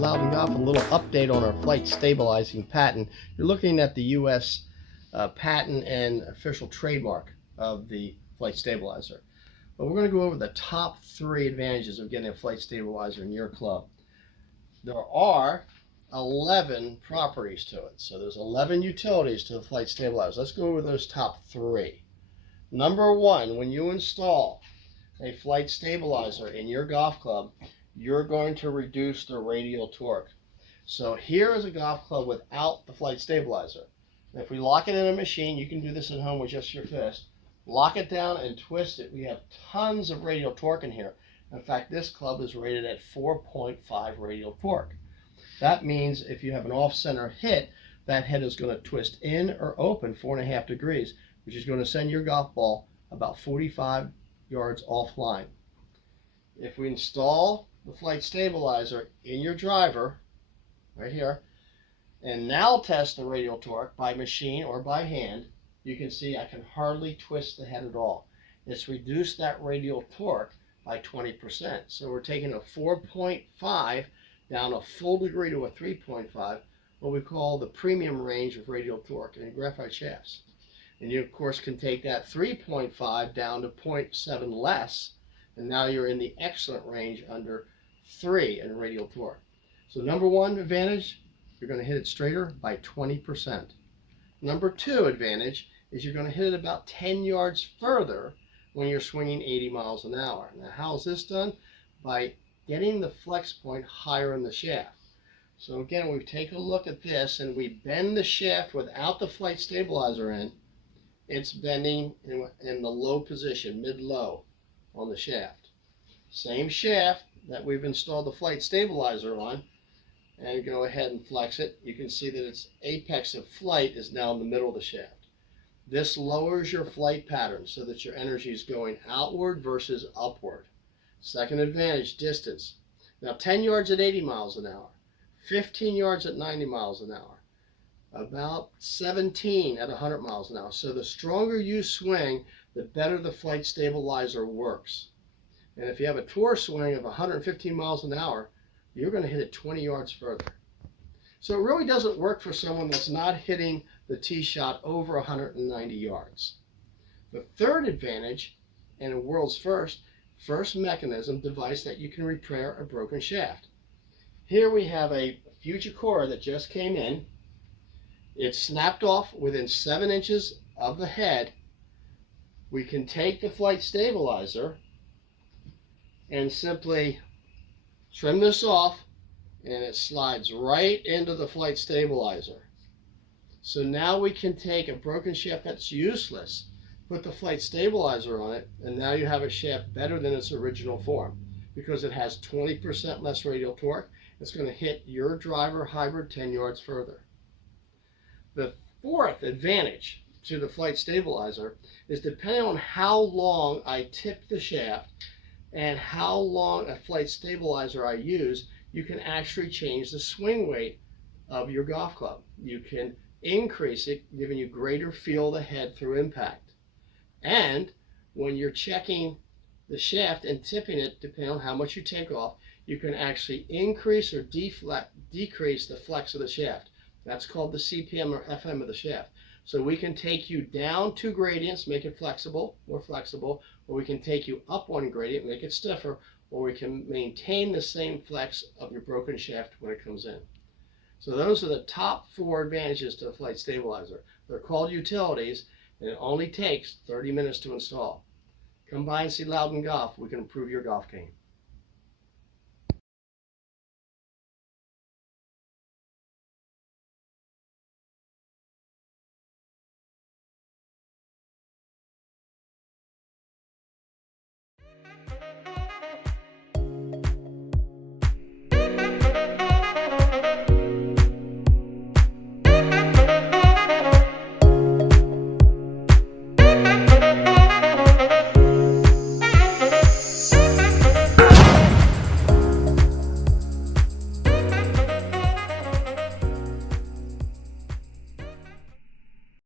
Lauden Golf, a little update on our flight stabilizing patent. You're looking at the U.S. Patent and official trademark of the flight stabilizer. But we're going to go over the top 3 advantages of getting a flight stabilizer in your club. There are 11 properties to it. So there's 11 utilities to the flight stabilizer. Let's go over those top 3. Number 1, when you install a flight stabilizer in your golf club, you're going to reduce the radial torque. So here is a golf club without the flight stabilizer. If we lock it in a machine, you can do this at home with just your fist. Lock it down and twist it. We have tons of radial torque in here. In fact, this club is rated at 4.5 radial torque. That means if you have an off-center hit, that head is going to twist in or open 4.5 degrees, which is going to send your golf ball about 45 yards offline. If we install the flight stabilizer in your driver, right here, and now test the radial torque by machine or by hand, you can see I can hardly twist the head at all. It's reduced that radial torque by 20%. So we're taking a 4.5 down a full degree to a 3.5, what we call the premium range of radial torque in graphite shafts. And you, of course, can take that 3.5 down to 0.7 less, and now you're in the excellent range under 3 in radial torque. So number 1 advantage, you're going to hit it straighter by 20%. Number 2 advantage is you're going to hit it about 10 yards further when you're swinging 80 miles an hour. Now, how is this done? By getting the flex point higher in the shaft. So again, we take a look at this and we bend the shaft without the flight stabilizer in. It's bending in the low position, mid-low on the shaft. Same shaft that we've installed the flight stabilizer on, and go ahead and flex it. You can see that its apex of flight is now in the middle of the shaft. This lowers your flight pattern so that your energy is going outward versus upward. Second advantage, distance. Now 10 yards at 80 miles an hour, 15 yards at 90 miles an hour, about 17 at 100 miles an hour. So the stronger you swing, the better the flight stabilizer works. And if you have a tour swing of 115 miles an hour, you're going to hit it 20 yards further. So it really doesn't work for someone that's not hitting the tee shot over 190 yards. The third advantage, and a world's first mechanism device that you can repair a broken shaft. Here we have a Fujikura that just came in. It's snapped off within 7 inches of the head. We can take the flight stabilizer and simply trim this off, and it slides right into the flight stabilizer. So now we can take a broken shaft that's useless, put the flight stabilizer on it, and now you have a shaft better than its original form because it has 20% less radial torque. It's going to hit your driver hybrid 10 yards further. The fourth advantage to the flight stabilizer is depending on how long I tip the shaft and how long a flight stabilizer I use, you can actually change the swing weight of your golf club. You can increase it, giving you greater feel of the head through impact. And when you're checking the shaft and tipping it, depending on how much you take off, you can actually increase or decrease the flex of the shaft. That's called the CPM or FM of the shaft. So we can take you down 2 gradients, make it flexible, more flexible, or we can take you up 1 gradient, make it stiffer, or we can maintain the same flex of your broken shaft when it comes in. So those are the top 4 advantages to a flight stabilizer. They're called utilities, and it only takes 30 minutes to install. Come by and see Lauden Golf. We can improve your golf game.